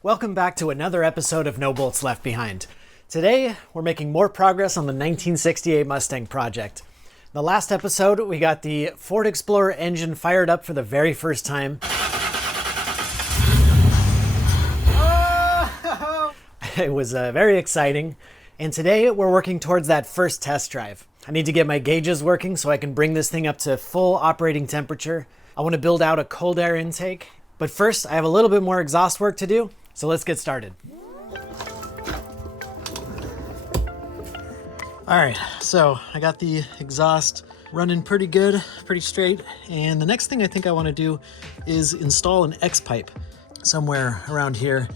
Welcome back to another episode of No Bolts Left Behind. Today, we're making more progress on the 1968 Mustang project. In the last episode, we got the Ford Explorer engine fired up for the very first time. It was very exciting. And today, we're working towards that first test drive. I need to get my gauges working so I can bring this thing up to full operating temperature. I want to build out a cold air intake. But first, I have a little bit more exhaust work to do, so let's get started. All right, so I got the exhaust running pretty good, pretty straight. And the next thing I think I want to do is install an X-pipe somewhere around here.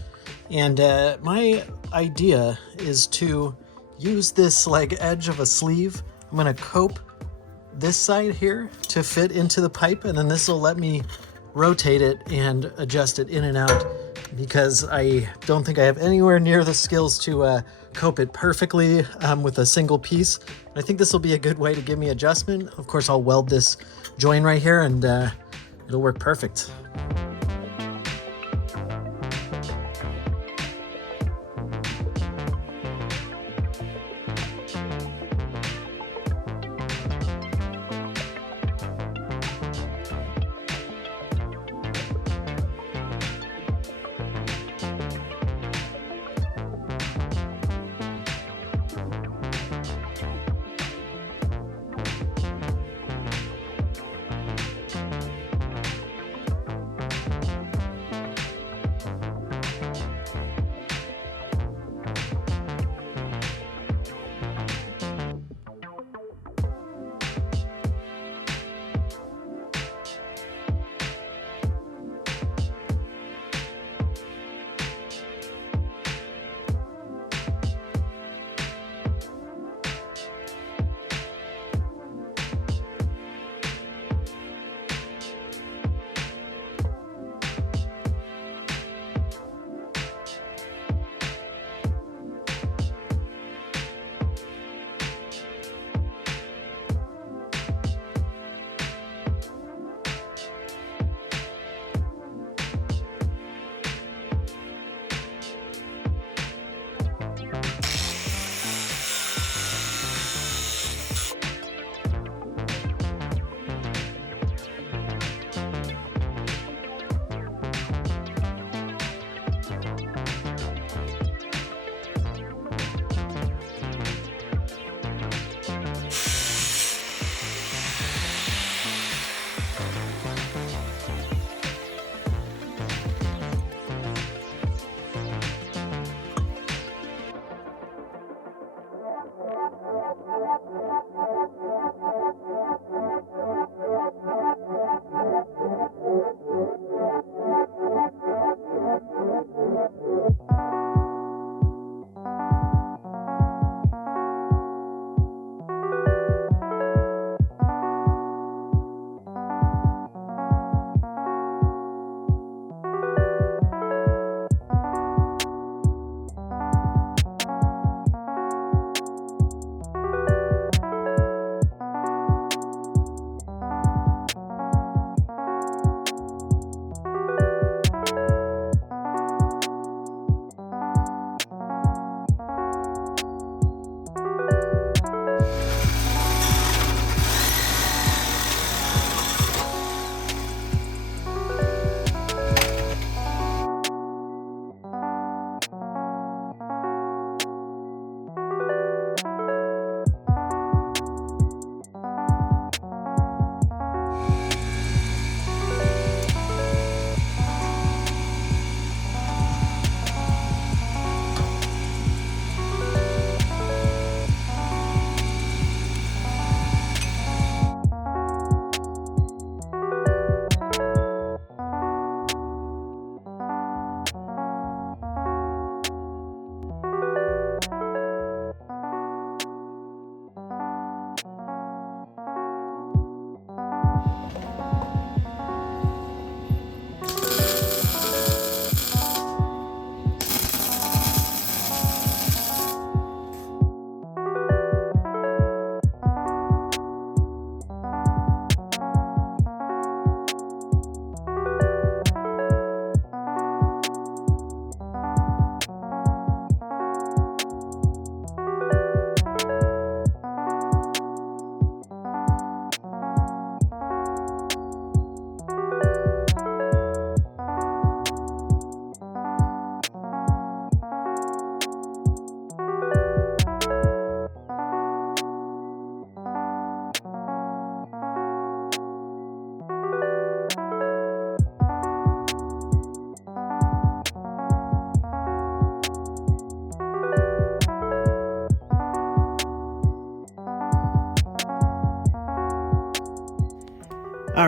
And my idea is to use this like edge of a sleeve. I'm gonna cope this side here to fit into the pipe, and then this will let me rotate it and adjust it in and out, because I don't think I have anywhere near the skills to cope it perfectly with a single piece. I think this will be a good way to give me adjustment. Of course, I'll weld this join right here and it'll work perfect.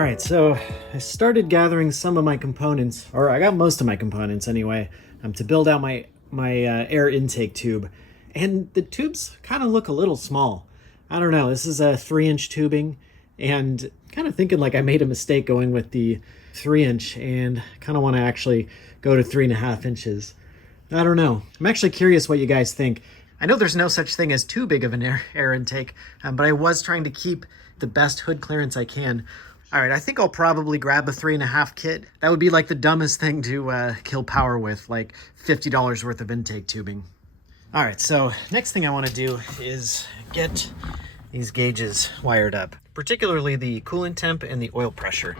right, so I started gathering some of my components, or I got most of my components anyway, to build out my air intake tube. And the tubes kind of look a little small. I don't know, this is a 3-inch tubing, and kind of thinking like I made a mistake going with the 3-inch and kind of want to actually go to 3.5 inches. I don't know. I'm actually curious what you guys think. I know there's no such thing as too big of an air intake, but I was trying to keep the best hood clearance I can. All right, I think I'll probably grab a 3.5 kit. That would be like the dumbest thing to kill power with, like $50 worth of intake tubing. All right, so next thing I want to do is get these gauges wired up, particularly the coolant temp and the oil pressure.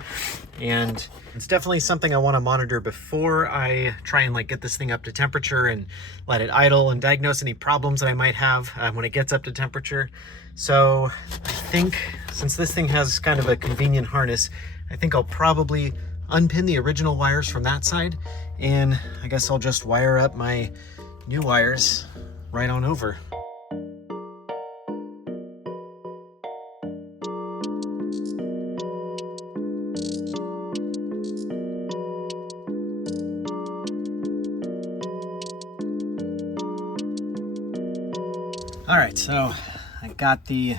And it's definitely something I want to monitor before I try and like get this thing up to temperature and let it idle and diagnose any problems that I might have when it gets up to temperature. So I think since this thing has kind of a convenient harness, I think I'll probably unpin the original wires from that side, and I guess I'll just wire up my new wires right on over. All right, so I got the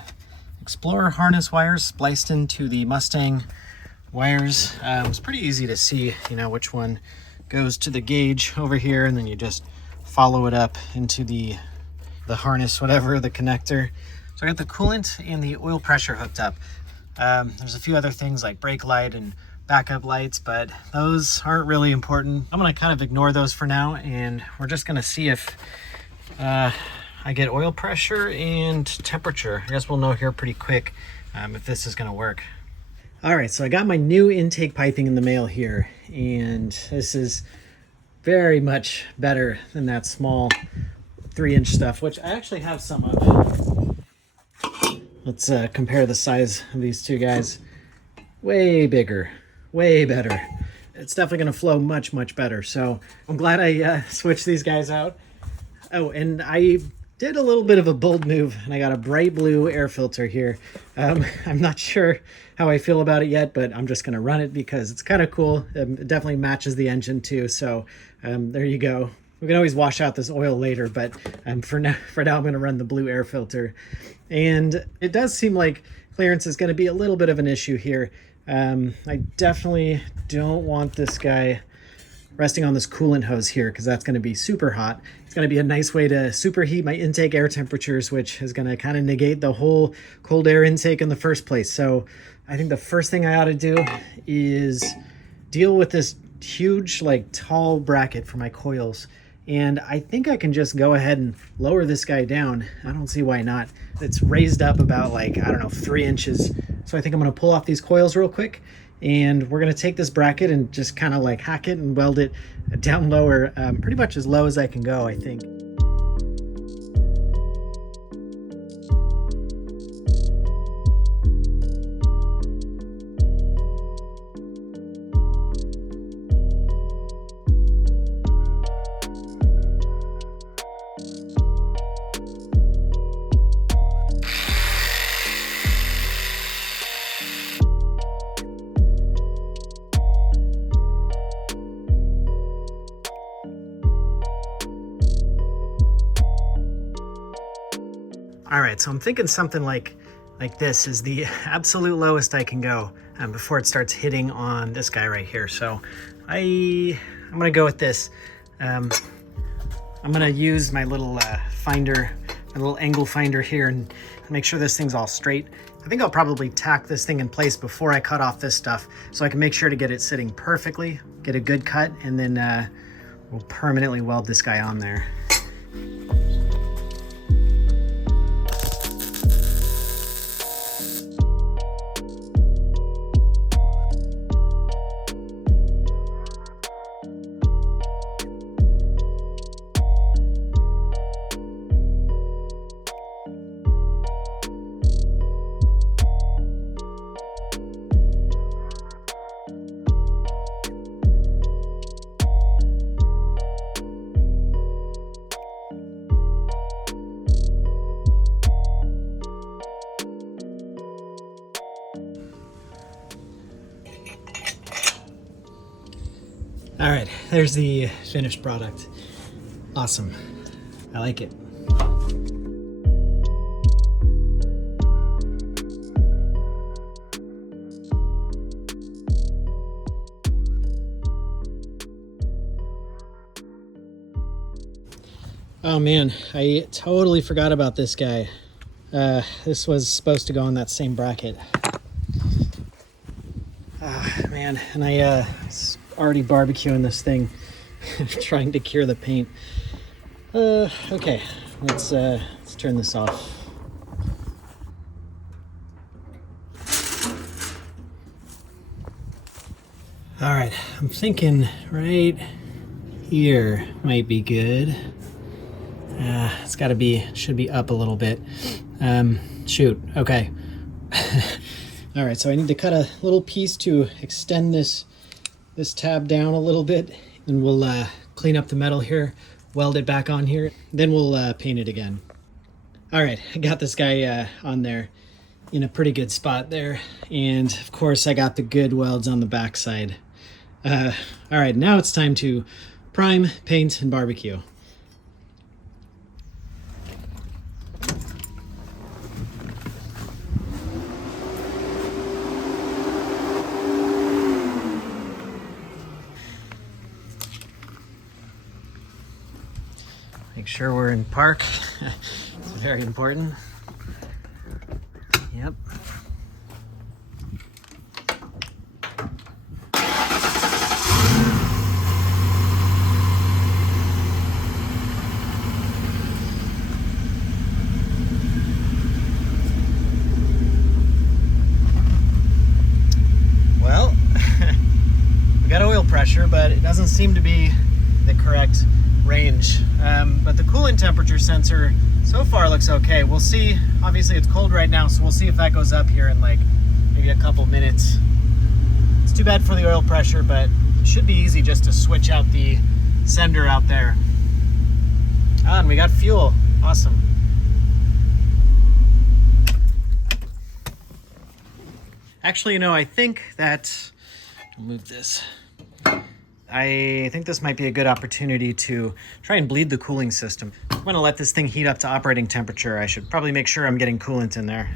Explorer harness wires spliced into the Mustang wires. It was pretty easy to see, which one goes to the gauge over here, and then you just follow it up into the harness, whatever, the connector. So I got the coolant and the oil pressure hooked up. There's a few other things like brake light and backup lights, but those aren't really important. I'm gonna kind of ignore those for now, and we're just gonna see if I get oil pressure and temperature. I guess we'll know here pretty quick if this is gonna work. All right, so I got my new intake piping in the mail here, and this is very much better than that small 3-inch stuff, which I actually have some of. Let's compare the size of these two guys. Way bigger, way better. It's definitely gonna flow much, much better. So I'm glad I switched these guys out. Oh, and I did a little bit of a bold move, and I got a bright blue air filter here. I'm not sure how I feel about it yet, but I'm just gonna run it because it's kind of cool. It definitely matches the engine too, so there you go. We can always wash out this oil later, but for now I'm gonna run the blue air filter. And it does seem like clearance is gonna be a little bit of an issue here. I definitely don't want this guy resting on this coolant hose here, because that's going to be super hot. It's going to be a nice way to superheat my intake air temperatures, which is going to kind of negate the whole cold air intake in the first place. So I think the first thing I ought to do is deal with this huge, like, tall bracket for my coils. And I think I can just go ahead and lower this guy down. I don't see why not. It's raised up about, like, I don't know, 3 inches. So I think I'm going to pull off these coils real quick, and we're going to take this bracket and just kind of like hack it and weld it down lower, pretty much as low as I can go, I think. All right, so I'm thinking something like this is the absolute lowest I can go before it starts hitting on this guy right here. So I'm gonna go with this. I'm gonna use my little finder, my little angle finder here, and make sure this thing's all straight. I think I'll probably tack this thing in place before I cut off this stuff, so I can make sure to get it sitting perfectly, get a good cut, and then we'll permanently weld this guy on there. All right, there's the finished product. Awesome. I like it. Oh man, I totally forgot about this guy. This was supposed to go in that same bracket. Man, and I was already barbecuing this thing, trying to cure the paint. Okay, let's turn this off. All right, I'm thinking right here might be good. It's got to be, should be up a little bit. Shoot, okay. All right, so I need to cut a little piece to extend this tab down a little bit, and we'll clean up the metal here, weld it back on here, then we'll paint it again. All right, I got this guy on there in a pretty good spot there, and of course I got the good welds on the back side. All right, now it's time to prime, paint, and barbecue. Make sure we're in park. It's very important. Yep. Well, we got oil pressure, but it doesn't seem to be the correct range. But the coolant temperature sensor so far looks okay. We'll see. Obviously it's cold right now, so we'll see if that goes up here in like maybe a couple minutes. It's too bad for the oil pressure, but it should be easy just to switch out the sender out there. Ah, and we got fuel. Awesome. Actually, you know, I think that, I'll move this. I think this might be a good opportunity to try and bleed the cooling system. I'm gonna let this thing heat up to operating temperature. I should probably make sure I'm getting coolant in there.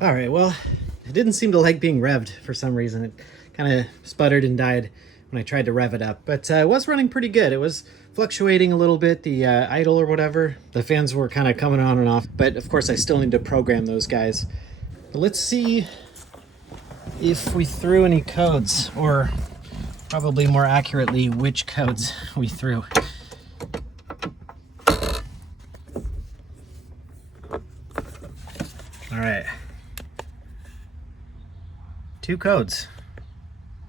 All right, well, it didn't seem to like being revved for some reason. It kind of sputtered and died when I tried to rev it up, but it was running pretty good. It was fluctuating a little bit, the idle or whatever. The fans were kind of coming on and off, but of course I still need to program those guys. But let's see if we threw any codes, or probably more accurately, which codes we threw. All right. 2 codes,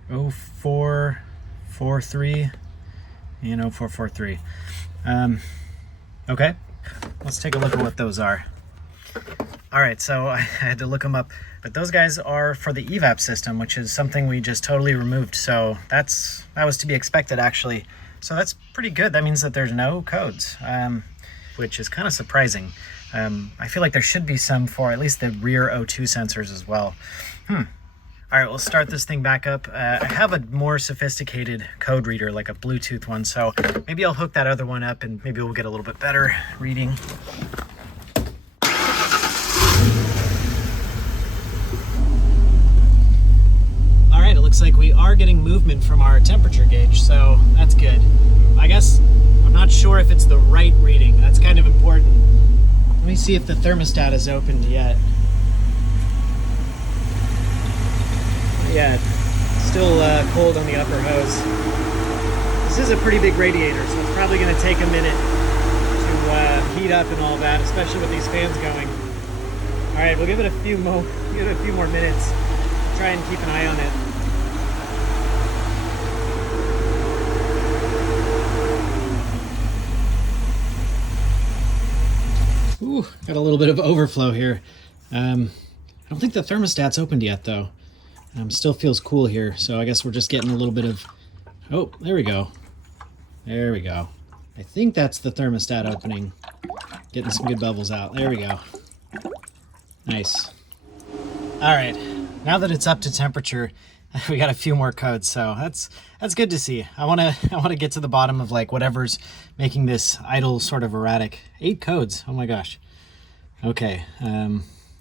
0443 and 0443. Okay, let's take a look at what those are. All right, so I had to look them up, but those guys are for the evap system, which is something we just totally removed. So that was to be expected, actually. So that's pretty good. That means that there's no codes, which is kind of surprising. I feel like there should be some for at least the rear O2 sensors as well. All right, we'll start this thing back up. I have a more sophisticated code reader, like a Bluetooth one, so maybe I'll hook that other one up and maybe we'll get a little bit better reading. All right, it looks like we are getting movement from our temperature gauge, so that's good. I guess I'm not sure if it's the right reading. That's kind of important. Let me see if the thermostat is opened yet. Yeah, still cold on the upper hose. This is a pretty big radiator, so it's probably going to take a minute to heat up and all that, especially with these fans going. All right, we'll give it a few more minutes. Try and keep an eye on it. Ooh, got a little bit of overflow here. I don't think the thermostat's opened yet though. Still feels cool here, so I guess we're just getting a little bit of, oh, there we go. There we go. I think that's the thermostat opening. Getting some good bubbles out. There we go. Nice. All right, now that it's up to temperature, we got a few more codes, so that's good to see. I wanna get to the bottom of like whatever's making this idle sort of erratic. 8 codes, oh my gosh. Okay,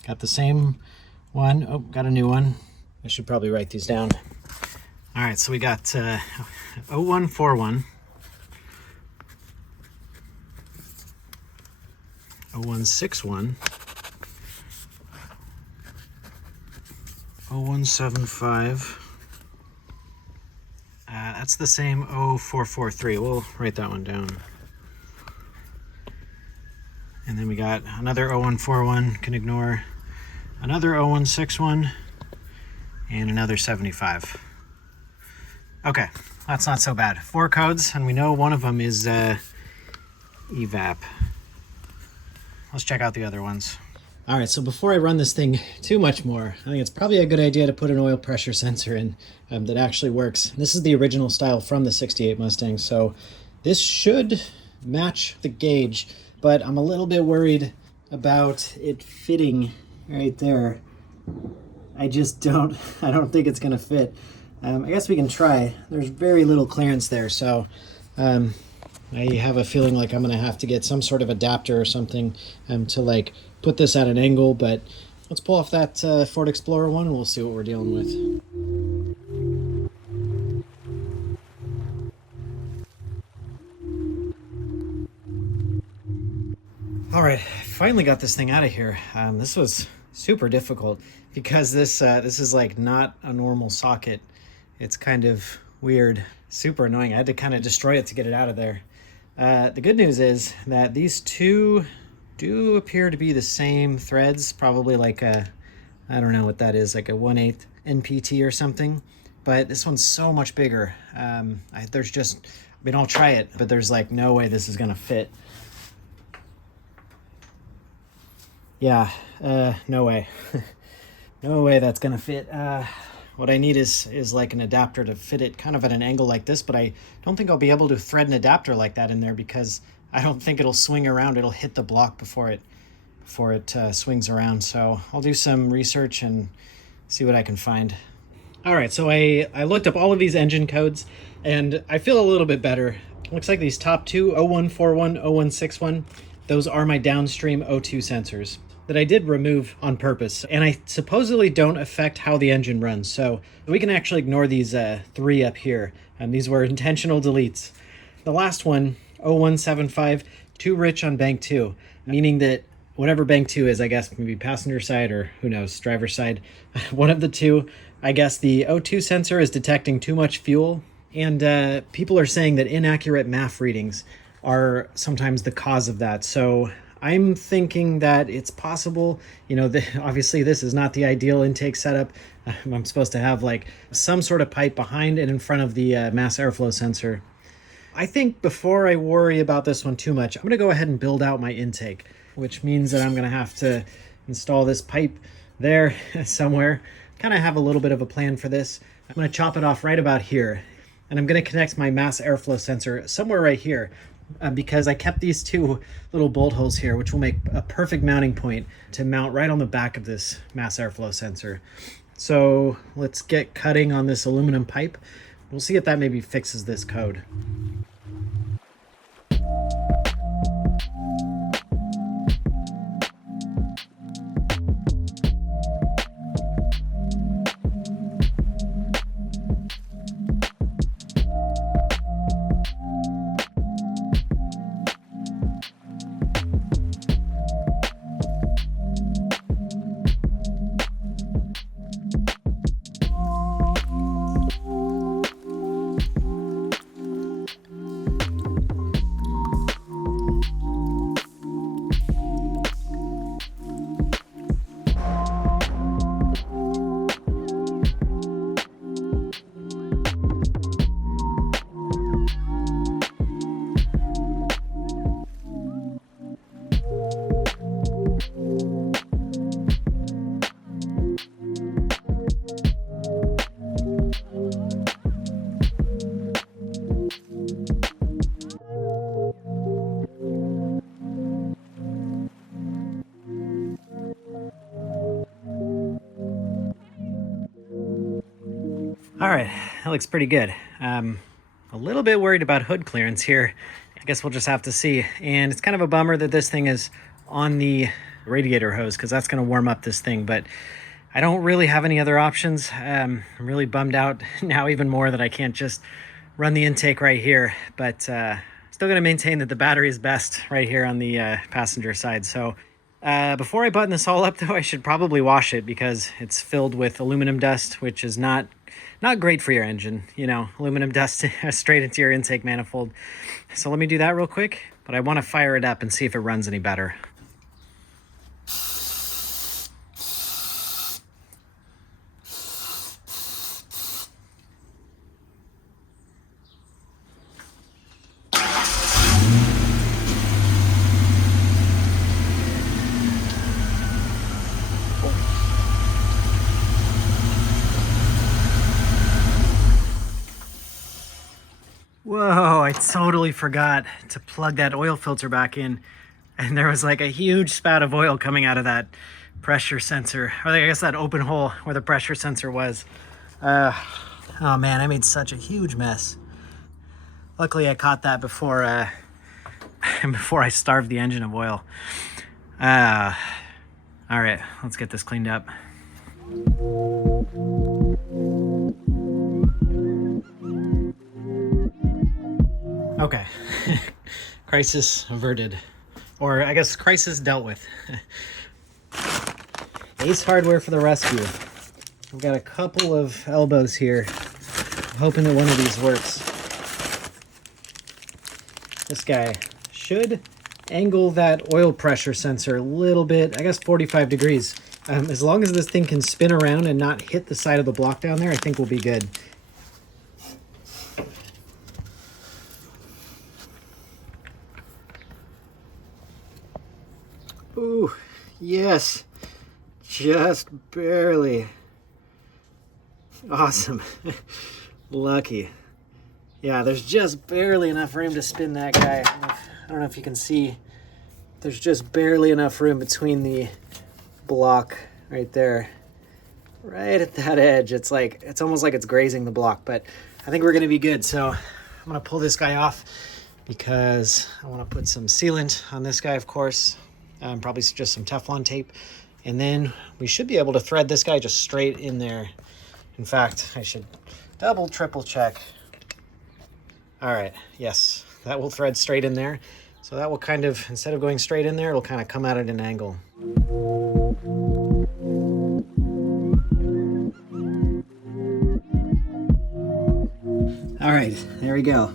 got the same one. Oh, got a new one. I should probably write these down. All right, so we got 0141, 0161, 0175. That's the same 0443. We'll write that one down. And then we got another 0141, can ignore, another 0161, and another 75. Okay, that's not so bad. 4 codes, and we know one of them is evap. Let's check out the other ones. All right, so before I run this thing too much more, I think it's probably a good idea to put an oil pressure sensor in that actually works. This is the original style from the 68 Mustang, so this should match the gauge, but I'm a little bit worried about it fitting right there. I don't think it's gonna fit. I guess we can try. There's very little clearance there, so I have a feeling like I'm gonna have to get some sort of adapter or something to like put this at an angle, but let's pull off that Ford Explorer one and we'll see what we're dealing with. All right, finally got this thing out of here. This was super difficult because this is like not a normal socket. It's kind of weird, super annoying. I had to kind of destroy it to get it out of there. The good news is that these two do appear to be the same threads, probably like a, I don't know what that is, like a 1/8 NPT or something, but this one's so much bigger. There's just, I mean, I'll try it, but there's like no way this is gonna fit. Yeah, no way. No way that's gonna fit. What I need is like an adapter to fit it kind of at an angle like this, but I don't think I'll be able to thread an adapter like that in there because I don't think it'll swing around. It'll hit the block before it swings around. So I'll do some research and see what I can find. All right, so I looked up all of these engine codes and I feel a little bit better. Looks like these top two, 0141, 0161, those are my downstream O2 sensors that I did remove on purpose, and I supposedly don't affect how the engine runs. So we can actually ignore these 3 up here. These were intentional deletes. The last one, 0175, too rich on bank 2, meaning that whatever bank 2 is, I guess maybe passenger side or who knows, driver's side, one of the two, I guess the O2 sensor is detecting too much fuel, and people are saying that inaccurate MAF readings are sometimes the cause of that. So I'm thinking that it's possible, you know, obviously this is not the ideal intake setup. I'm supposed to have like some sort of pipe behind and in front of the mass airflow sensor. I think before I worry about this one too much, I'm gonna go ahead and build out my intake, which means that I'm gonna have to install this pipe there somewhere. Kind of have a little bit of a plan for this. I'm gonna chop it off right about here, and I'm gonna connect my mass airflow sensor somewhere right here. Because I kept these 2 little bolt holes here, which will make a perfect mounting point to mount right on the back of this mass airflow sensor. So let's get cutting on this aluminum pipe. We'll see if that maybe fixes this code. All right, that looks pretty good. A little bit worried about hood clearance here. I guess we'll just have to see. And it's kind of a bummer that this thing is on the radiator hose, because that's going to warm up this thing, but I don't really have any other options. I'm really bummed out now even more that I can't just run the intake right here, but still going to maintain that the battery is best right here on the passenger side. So before I button this all up though, I should probably wash it because it's filled with aluminum dust, which is not great for your engine. You know, aluminum dust straight into your intake manifold. So let me do that real quick, but I want to fire it up and see if it runs any better. Whoa, I totally forgot to plug that oil filter back in. And there was like a huge spout of oil coming out of that pressure sensor. Or I guess that open hole where the pressure sensor was. Oh man, I made such a huge mess. Luckily I caught that before before I starved the engine of oil. All right, let's get this cleaned up. Okay, crisis averted, or I guess crisis dealt with. Ace Hardware for the rescue. I've got a couple of elbows here. I'm hoping that one of these works. This guy should angle that oil pressure sensor a little bit, I guess 45 degrees. As long as this thing can spin around and not hit the side of the block down there, I think we'll be good. Ooh, yes, just barely. Awesome. Lucky. Yeah, there's just barely enough room to spin that guy. I don't know if you can see. There's just barely enough room between the block right there. Right at that edge. It's almost like it's grazing the block, but I think we're gonna be good. So I'm gonna pull this guy off because I wanna put some sealant on this guy, of course. Probably just some Teflon tape. And then we should be able to thread this guy just straight in there. In fact, I should double, triple check. All right, yes, that will thread straight in there. So that will kind of, instead of going straight in there, it'll kind of come out at an angle. All right, there we go.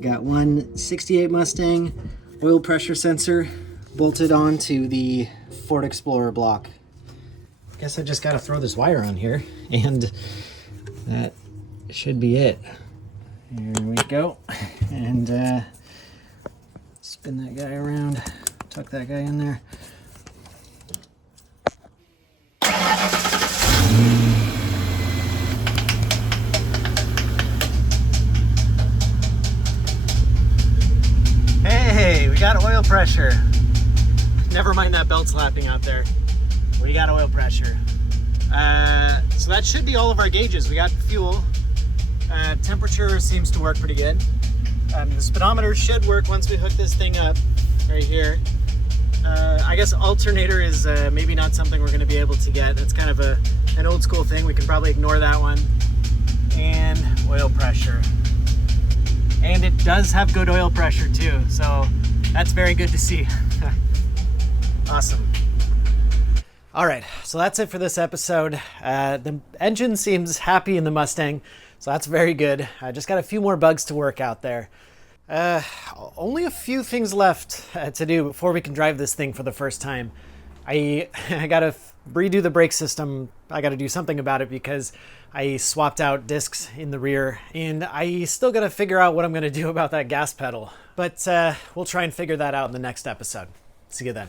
Got one 68 Mustang oil pressure sensor bolted onto the Ford Explorer block. Guess I just gotta throw this wire on here and that should be it. Here we go. And spin that guy around, tuck that guy in there. Hey, we got oil pressure. Never mind that belt slapping out there. We got oil pressure. So that should be all of our gauges. We got fuel. Temperature seems to work pretty good. The speedometer should work once we hook this thing up right here. I guess alternator is maybe not something we're going to be able to get. That's kind of an old school thing. We can probably ignore that one. And oil pressure. And it does have good oil pressure too, so that's very good to see. Awesome. All right, so that's it for this episode. The engine seems happy in the Mustang, so that's very good. I just got a few more bugs to work out there. Only a few things left to do before we can drive this thing for the first time. I gotta redo the brake system. I gotta do something about it because I swapped out discs in the rear, and I still gotta figure out what I'm gonna do about that gas pedal. But we'll try and figure that out in the next episode. See you then.